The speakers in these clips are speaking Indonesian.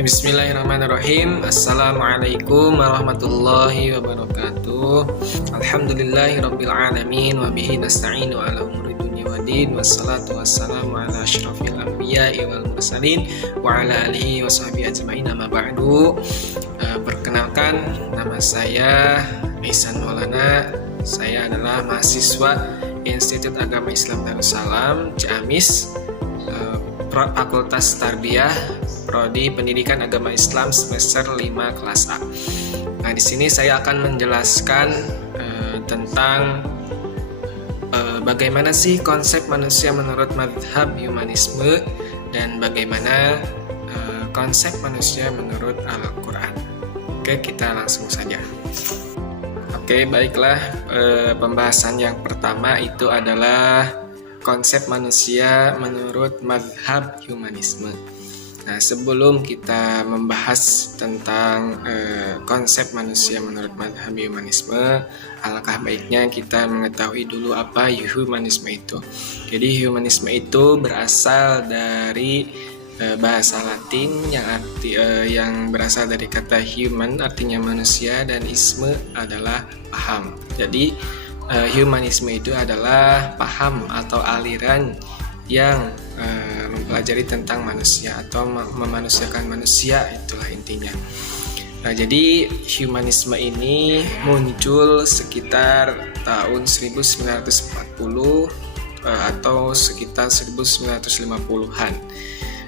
Bismillahirrahmanirrahim. Assalamualaikum warahmatullahi wabarakatuh. Alhamdulillahirabbil alamin wa bihi nasta'inu ala umuri dunya waddin. Wassalatu wassalamu ala asyrafil anbiya'i wal mursalin wa ala alihi washabihi ajmain. Amma ba'du. Perkenalkan, nama saya Ihsan Maulana. Saya adalah mahasiswa Institut Agama Islam Darussalam Ciamis, Fakultas Tarbiyah, Prodi Pendidikan Agama Islam semester 5 kelas A. Nah, di sini saya akan menjelaskan tentang bagaimana sih konsep manusia menurut mazhab humanisme dan bagaimana konsep manusia menurut Al-Quran. Oke, kita langsung saja. Oke, baiklah. Pembahasan yang pertama itu adalah konsep manusia menurut mazhab humanisme. Nah, sebelum kita membahas tentang konsep manusia menurut mazhab humanisme, alangkah baiknya kita mengetahui dulu apa humanisme itu. Jadi humanisme itu berasal dari bahasa Latin yang berasal dari kata human, artinya manusia, dan isme adalah paham. Jadi humanisme itu adalah paham atau aliran yang mempelajari tentang manusia atau memanusiakan manusia, itulah intinya. Nah, jadi humanisme ini muncul sekitar tahun 1940 atau sekitar 1950-an.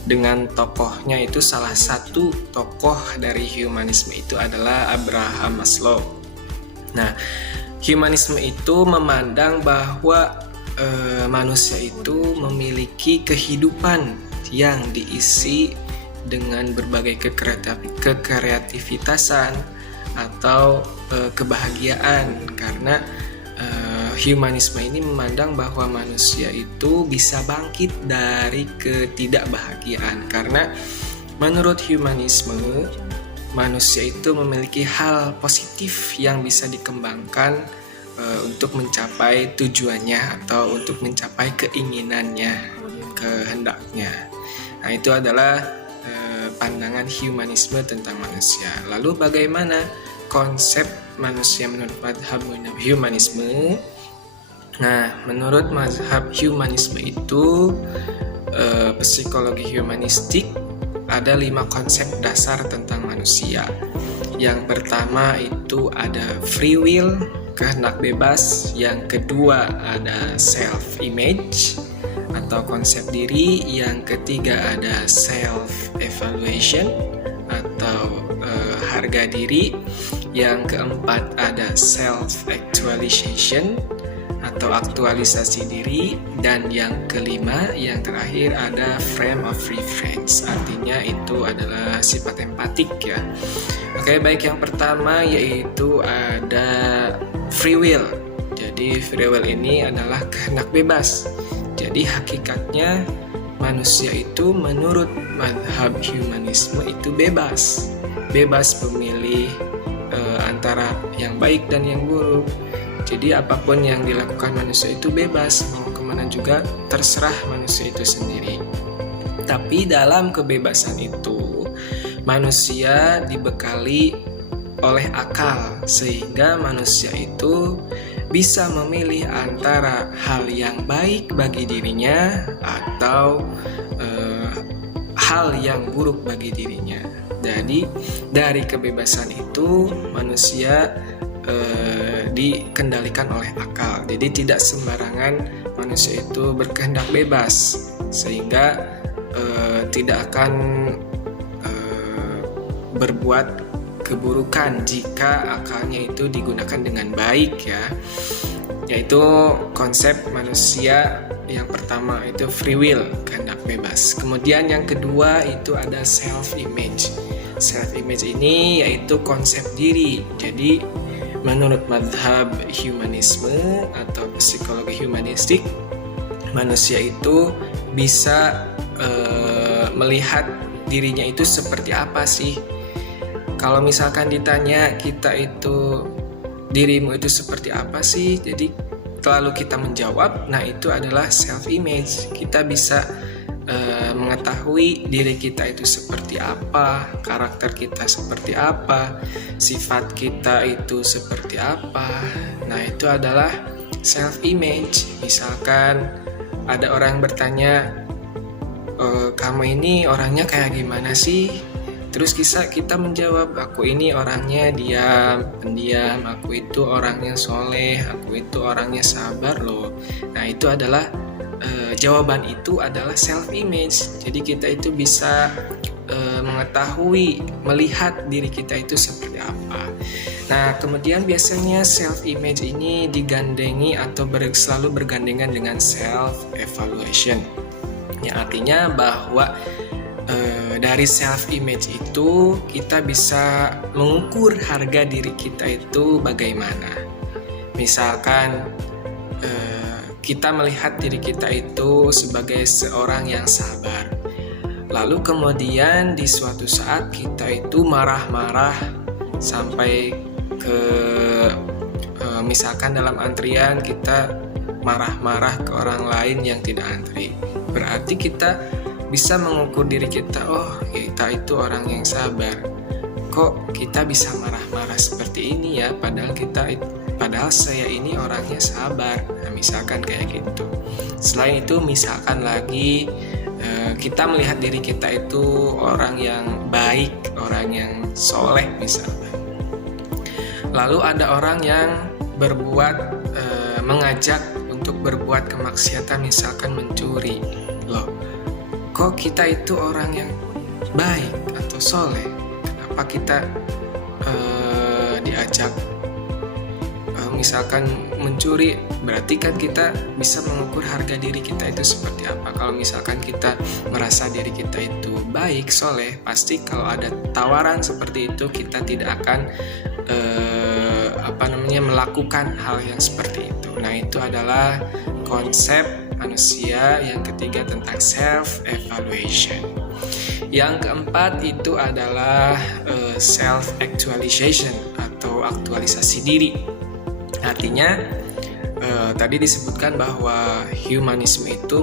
Dengan tokohnya itu, salah satu tokoh dari humanisme itu adalah Abraham Maslow. Nah, humanisme itu memandang bahwa manusia itu memiliki kehidupan yang diisi dengan berbagai kekreativitasan atau kebahagiaan, karena humanisme ini memandang bahwa manusia itu bisa bangkit dari ketidakbahagiaan, karena menurut humanisme manusia itu memiliki hal positif yang bisa dikembangkan untuk mencapai tujuannya atau untuk mencapai keinginannya, kehendaknya. Nah, itu adalah pandangan humanisme tentang manusia. Lalu bagaimana konsep manusia menurut mazhab humanisme? Nah, menurut mazhab humanisme itu psikologi humanistik ada 5 konsep dasar tentang manusia. Yang pertama itu ada free will, kehendak bebas. Yang kedua ada self image atau konsep diri. Yang ketiga ada self evaluation atau harga diri. Yang keempat ada self actualization atau aktualisasi diri, dan yang kelima, yang terakhir ada frame of reference, artinya itu adalah sifat empatik ya. Oke, baik, yang pertama yaitu ada free will. Jadi free will ini adalah kehendak bebas. Jadi hakikatnya manusia itu menurut mazhab humanisme itu bebas memilih antara yang baik dan yang buruk. Jadi apapun yang dilakukan manusia itu bebas, mau kemana juga terserah manusia itu sendiri. Tapi dalam kebebasan itu manusia dibekali oleh akal, sehingga manusia itu bisa memilih antara hal yang baik bagi dirinya atau hal yang buruk bagi dirinya. Jadi dari kebebasan itu manusia dikendalikan oleh akal. Jadi tidak sembarangan manusia itu berkehendak bebas, sehingga tidak akan berbuat keburukan jika akalnya itu digunakan dengan baik ya. Yaitu konsep manusia yang pertama itu free will, kehendak bebas. Kemudian yang kedua itu ada self image. Self image ini yaitu konsep diri. Jadi menurut mazhab humanisme atau psikologi humanistik, manusia itu bisa melihat dirinya itu seperti apa sih. Kalau misalkan ditanya kita itu, dirimu itu seperti apa sih? Jadi lalu kita menjawab, nah itu adalah self image. Kita bisa mengetahui diri kita itu seperti apa, karakter kita seperti apa, sifat kita itu seperti apa. Nah, itu adalah self image. Misalkan ada orang bertanya, kamu ini orangnya kayak gimana sih? Terus kita menjawab, aku ini orangnya diam, pendiam, aku itu orangnya soleh, aku itu orangnya sabar loh. Nah, itu adalah jawaban itu adalah self image. Jadi kita itu bisa mengetahui, melihat diri kita itu seperti apa. Nah, kemudian biasanya self image ini digandengi atau selalu bergandengan dengan self evaluation. Yang artinya bahwa dari self image itu kita bisa mengukur harga diri kita itu bagaimana. Misalkan kita melihat diri kita itu sebagai seorang yang sabar. Lalu kemudian di suatu saat kita itu marah-marah sampai ke misalkan dalam antrian kita marah-marah ke orang lain yang tidak antri. Berarti kita bisa mengukur diri kita, oh kita itu orang yang sabar. Kok kita bisa marah-marah seperti ini ya, padahal saya ini orangnya sabar. Nah, misalkan kayak gitu. Selain itu, misalkan lagi kita melihat diri kita itu orang yang baik, orang yang soleh misalkan. Lalu ada orang yang mengajak untuk berbuat kemaksiatan, misalkan mencuri. Loh, kok kita itu orang yang baik atau soleh? Kenapa kita diajak misalkan mencuri? Berarti kan kita bisa mengukur harga diri kita itu seperti apa. Kalau misalkan kita merasa diri kita itu baik, soleh, pasti kalau ada tawaran seperti itu kita tidak akan melakukan hal yang seperti itu. Nah, itu adalah konsep manusia yang ketiga tentang self evaluation. Yang keempat itu adalah self actualization atau aktualisasi diri. Artinya tadi disebutkan bahwa humanisme itu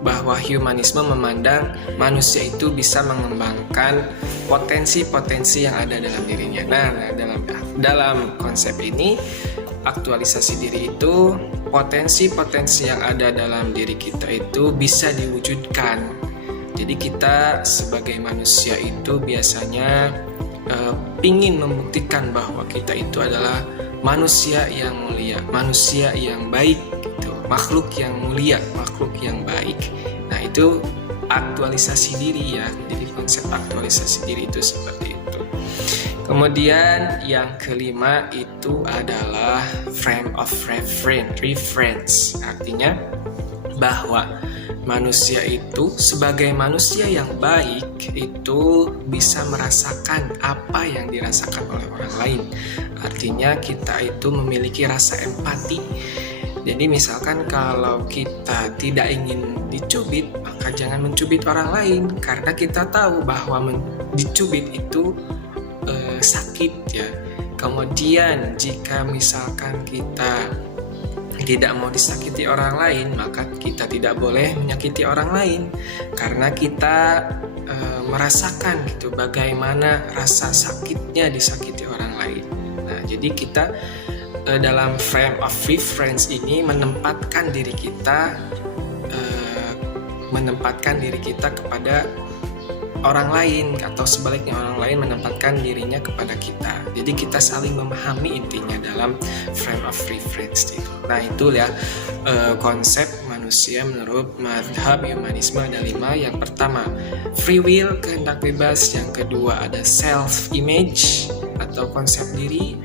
bahwa humanisme memandang manusia itu bisa mengembangkan potensi-potensi yang ada dalam dirinya. Nah, dalam konsep ini, aktualisasi diri itu potensi-potensi yang ada dalam diri kita itu bisa diwujudkan. Jadi kita sebagai manusia itu biasanya ingin membuktikan bahwa kita itu adalah manusia yang mulia, manusia yang baik gitu, makhluk yang mulia, makhluk yang baik. Nah, itu aktualisasi diri ya. Jadi konsep aktualisasi diri itu seperti itu. Kemudian yang kelima itu adalah frame of reference. Artinya bahwa manusia itu sebagai manusia yang baik itu bisa merasakan apa yang dirasakan oleh orang lain. Artinya kita itu memiliki rasa empati. Jadi misalkan kalau kita tidak ingin dicubit, maka jangan mencubit orang lain, karena kita tahu bahwa dicubit itu sakit ya. Kemudian jika misalkan kita tidak mau disakiti orang lain, maka kita tidak boleh menyakiti orang lain, karena kita merasakan gitu bagaimana rasa sakitnya disakiti orang lain. Nah, jadi kita dalam frame of reference ini menempatkan diri kita kepada orang lain, atau sebaliknya orang lain menempatkan dirinya kepada kita. Jadi kita saling memahami intinya dalam frame of reference itu. Nah, itu ya konsep manusia menurut mazhab humanisme ada 5. Yang pertama free will, kehendak bebas. Yang kedua ada self image atau konsep diri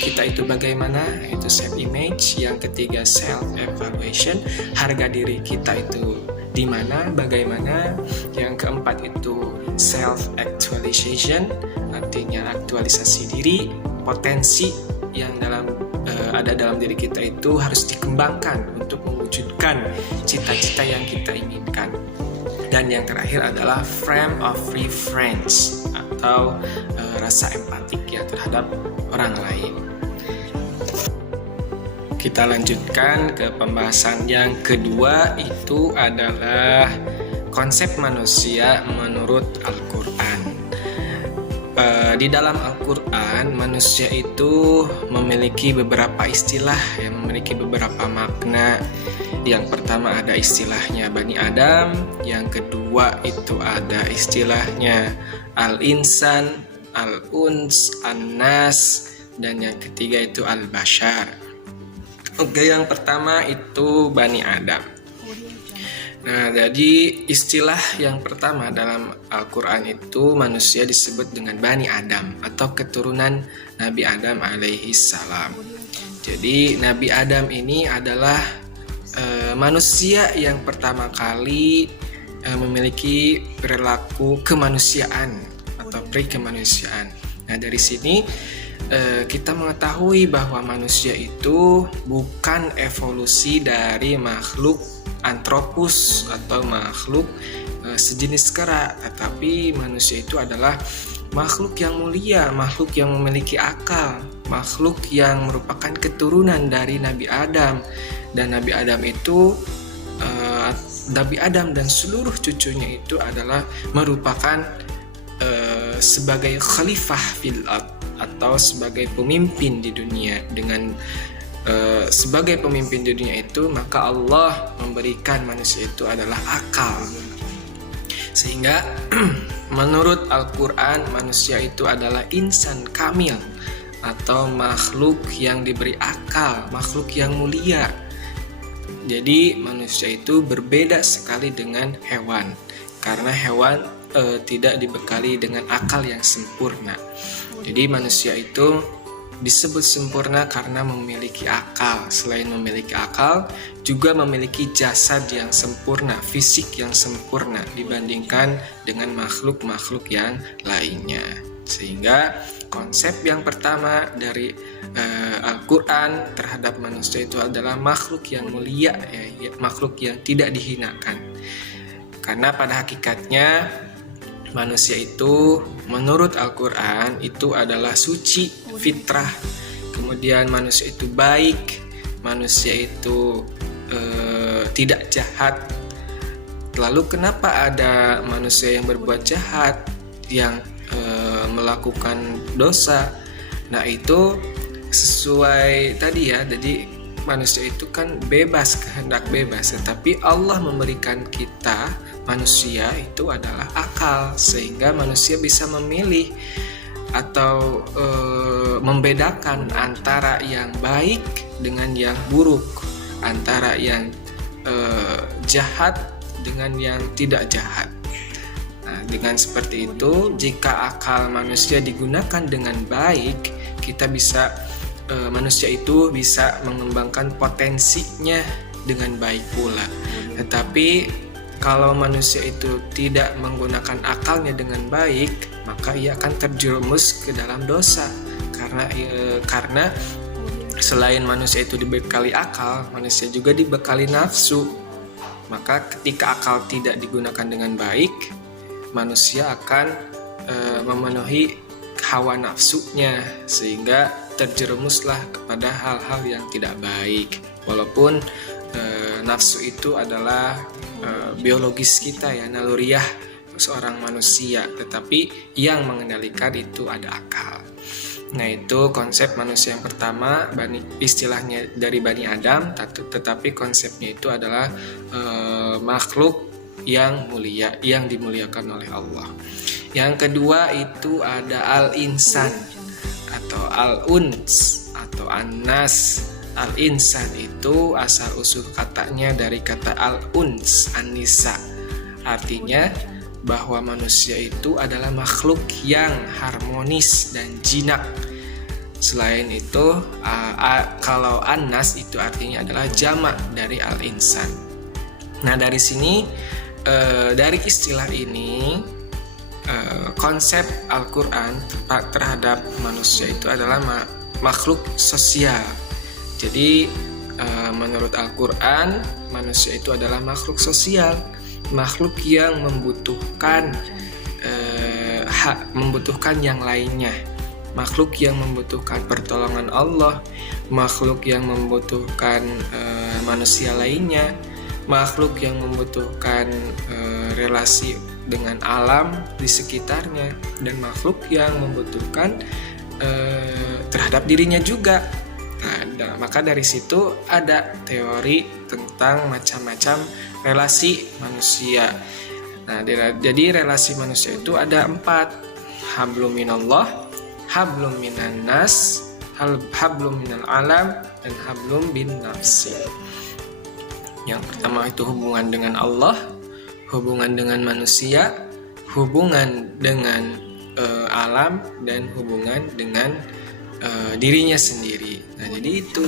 kita itu bagaimana, itu self image. Yang ketiga self evaluation, harga diri kita itu di mana, bagaimana. Yang keempat itu self actualization, artinya aktualisasi diri, potensi yang ada dalam diri kita itu harus dikembangkan untuk mewujudkan cita-cita yang kita inginkan. Dan yang terakhir adalah frame of reference atau rasa empatik ya terhadap orang lain. Kita lanjutkan ke pembahasan yang kedua, itu adalah konsep manusia menurut Al-Quran. Di dalam Al-Quran, manusia itu memiliki beberapa istilah yang memiliki beberapa makna. Yang pertama ada istilahnya Bani Adam, yang kedua itu ada istilahnya Al-Insan, Al-Uns, An-Nas, dan yang ketiga itu Al-Bashar. Oke, yang pertama itu Bani Adam. Nah, jadi istilah yang pertama dalam Al-Quran itu manusia disebut dengan Bani Adam atau keturunan Nabi Adam alaihi salam. Jadi Nabi Adam ini adalah manusia yang pertama kali memiliki perilaku kemanusiaan atau pre-kemanusiaan. Nah, dari sini kita mengetahui bahwa manusia itu bukan evolusi dari makhluk antropus atau makhluk sejenis kera, tetapi manusia itu adalah makhluk yang mulia, makhluk yang memiliki akal, makhluk yang merupakan keturunan dari Nabi Adam. Dan Nabi Adam itu Nabi Adam dan seluruh cucunya itu adalah merupakan sebagai khalifah fil ard atau sebagai pemimpin di dunia. Dengan sebagai pemimpin di dunia itu, maka Allah memberikan manusia itu adalah akal, sehingga menurut Al-Quran manusia itu adalah insan kamil atau makhluk yang diberi akal, makhluk yang mulia. Jadi manusia itu berbeda sekali dengan hewan, karena hewan tidak dibekali dengan akal yang sempurna. Jadi manusia itu disebut sempurna karena memiliki akal. Selain memiliki akal, juga memiliki jasad yang sempurna, fisik yang sempurna dibandingkan dengan makhluk-makhluk yang lainnya. Sehingga konsep yang pertama dari Al-Quran terhadap manusia itu adalah makhluk yang mulia, makhluk yang tidak dihinakan. Karena pada hakikatnya manusia itu menurut Al-Quran itu adalah suci, fitrah. Kemudian manusia itu baik, manusia itu tidak jahat. Lalu kenapa ada manusia yang berbuat jahat, yang melakukan dosa? Nah, itu sesuai tadi ya. Jadi manusia itu kan bebas, kehendak bebas, tetapi Allah memberikan kita manusia itu adalah akal, sehingga manusia bisa memilih atau membedakan antara yang baik dengan yang buruk, antara yang jahat dengan yang tidak jahat. Nah, dengan seperti itu, jika akal manusia digunakan dengan baik, kita bisa manusia itu bisa mengembangkan potensinya dengan baik pula. Tetapi kalau manusia itu tidak menggunakan akalnya dengan baik, maka ia akan terjerumus ke dalam dosa. Karena selain manusia itu dibekali akal, manusia juga dibekali nafsu. Maka ketika akal tidak digunakan dengan baik, manusia akan memenuhi hawa nafsunya, sehingga terjerumuslah kepada hal-hal yang tidak baik. Walaupun nafsu itu adalah biologis kita ya, naluriah seorang manusia, tetapi yang mengendalikan itu ada akal. Nah, itu konsep manusia yang pertama, istilahnya dari Bani Adam, tetapi konsepnya itu adalah makhluk yang mulia, yang dimuliakan oleh Allah. Yang kedua itu ada Al-Insan atau Al-Uns atau An-Nas. Al-Insan itu asal usul katanya dari kata Al-Uns, An-Nisa. Artinya bahwa manusia itu adalah makhluk yang harmonis dan jinak. Selain itu, kalau An-Nas itu artinya adalah jamak dari Al-Insan. Nah, dari sini, dari istilah ini, konsep Al-Quran terhadap manusia itu adalah makhluk sosial. Jadi menurut Al-Quran, manusia itu adalah makhluk sosial, makhluk yang membutuhkan yang lainnya. makhluk yang membutuhkan pertolongan Allah, makhluk yang membutuhkan manusia lainnya, makhluk yang membutuhkan relasi dengan alam di sekitarnya, dan makhluk yang membutuhkan terhadap dirinya juga. Nah, maka dari situ ada teori tentang macam-macam relasi manusia. Nah, jadi relasi manusia itu ada 4: hablum minallah, hablum minan nas, hablum minal alam, dan hablum bin nafsi. Yang pertama itu hubungan dengan Allah, hubungan dengan manusia, hubungan dengan alam, dan hubungan dengan dirinya sendiri. Nah, jadi itu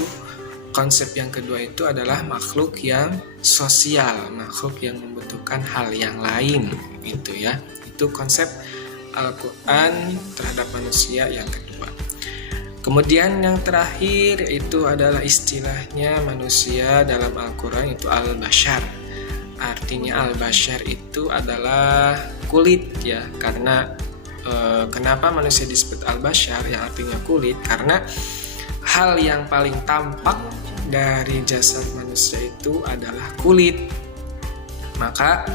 konsep yang kedua itu adalah makhluk yang sosial, makhluk yang membutuhkan hal yang lain, gitu ya. Itu konsep Al-Quran terhadap manusia yang kedua. Kemudian yang terakhir itu adalah istilahnya manusia dalam Al-Quran itu al-bashar. Artinya al-bashar itu adalah kulit ya, karena kenapa manusia disebut al-bashar yang artinya kulit? Karena hal yang paling tampak dari jasad manusia itu adalah kulit. Maka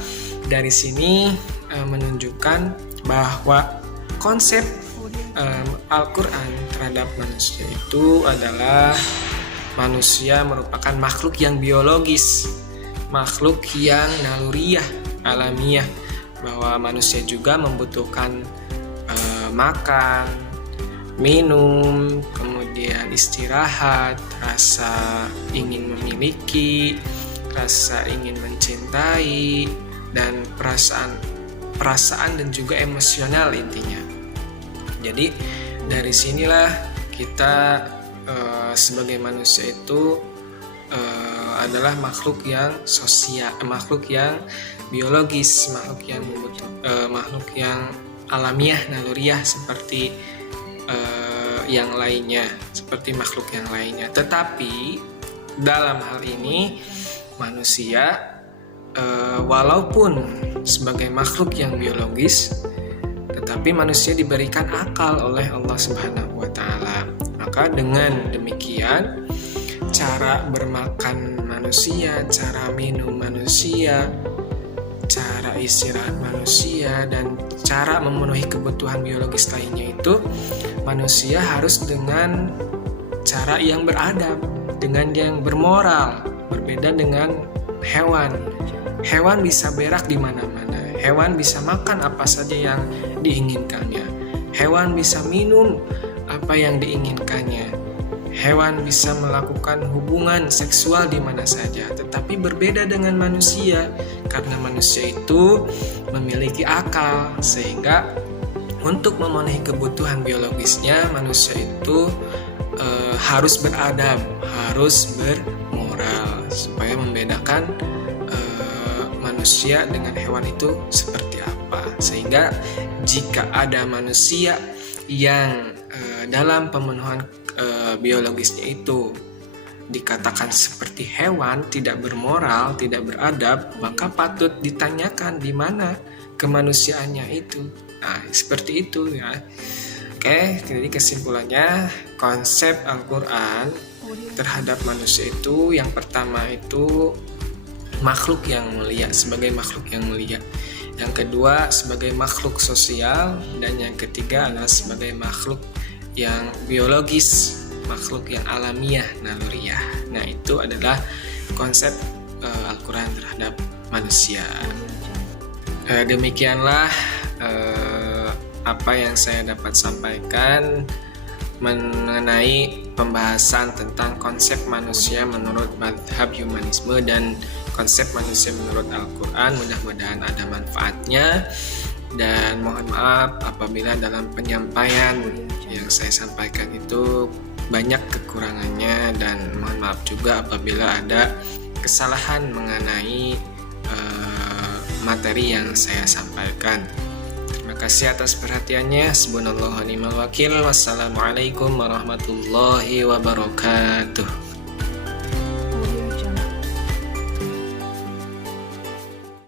dari sini menunjukkan bahwa konsep Al-Quran terhadap manusia itu adalah manusia merupakan makhluk yang biologis, makhluk yang naluriah, alamiah, bahwa manusia juga membutuhkan makan, minum, kemudian istirahat, rasa ingin memiliki, rasa ingin mencintai, dan perasaan dan juga emosional intinya. Jadi dari sinilah kita sebagai manusia itu adalah makhluk yang sosial, makhluk yang biologis, makhluk yang alamiah, naluriah seperti yang lainnya, seperti makhluk yang lainnya. Tetapi dalam hal ini manusia walaupun sebagai makhluk yang biologis, tetapi manusia diberikan akal oleh Allah Subhanahu wa Ta'ala. Maka dengan demikian, cara bermakan manusia, cara minum manusia, cara istirahat manusia, dan cara memenuhi kebutuhan biologis lainnya itu manusia harus dengan cara yang beradab, dengan yang bermoral, berbeda dengan hewan. Hewan bisa berak di mana-mana, hewan bisa makan apa saja yang diinginkannya, hewan bisa minum apa yang diinginkannya, hewan bisa melakukan hubungan seksual di mana saja. Tetapi berbeda dengan manusia, karena manusia itu memiliki akal, sehingga untuk memenuhi kebutuhan biologisnya manusia itu harus beradab, harus bermoral, supaya membedakan manusia dengan hewan itu seperti apa. Sehingga jika ada manusia yang dalam pemenuhan biologisnya itu dikatakan seperti hewan, tidak bermoral, tidak beradab, maka patut ditanyakan di mana kemanusiaannya itu. Nah, seperti itu ya. Oke, jadi kesimpulannya konsep Al-Quran terhadap manusia itu yang pertama itu makhluk yang mulia, sebagai makhluk yang mulia. Yang kedua sebagai makhluk sosial, dan yang ketiga adalah sebagai makhluk yang biologis, makhluk yang alamiah, naluriah. Nah, itu adalah konsep Al-Quran terhadap manusia. Demikianlah apa yang saya dapat sampaikan mengenai pembahasan tentang konsep manusia menurut mazhab humanisme dan konsep manusia menurut Al-Quran. Mudah-mudahan ada manfaatnya, dan mohon maaf apabila dalam penyampaian yang saya sampaikan itu banyak kekurangannya, dan mohon maaf juga apabila ada kesalahan mengenai materi yang saya sampaikan. Terima kasih atas perhatiannya. Hasbunallahu wa ni'mal wakil. Wassalamualaikum warahmatullahi wabarakatuh.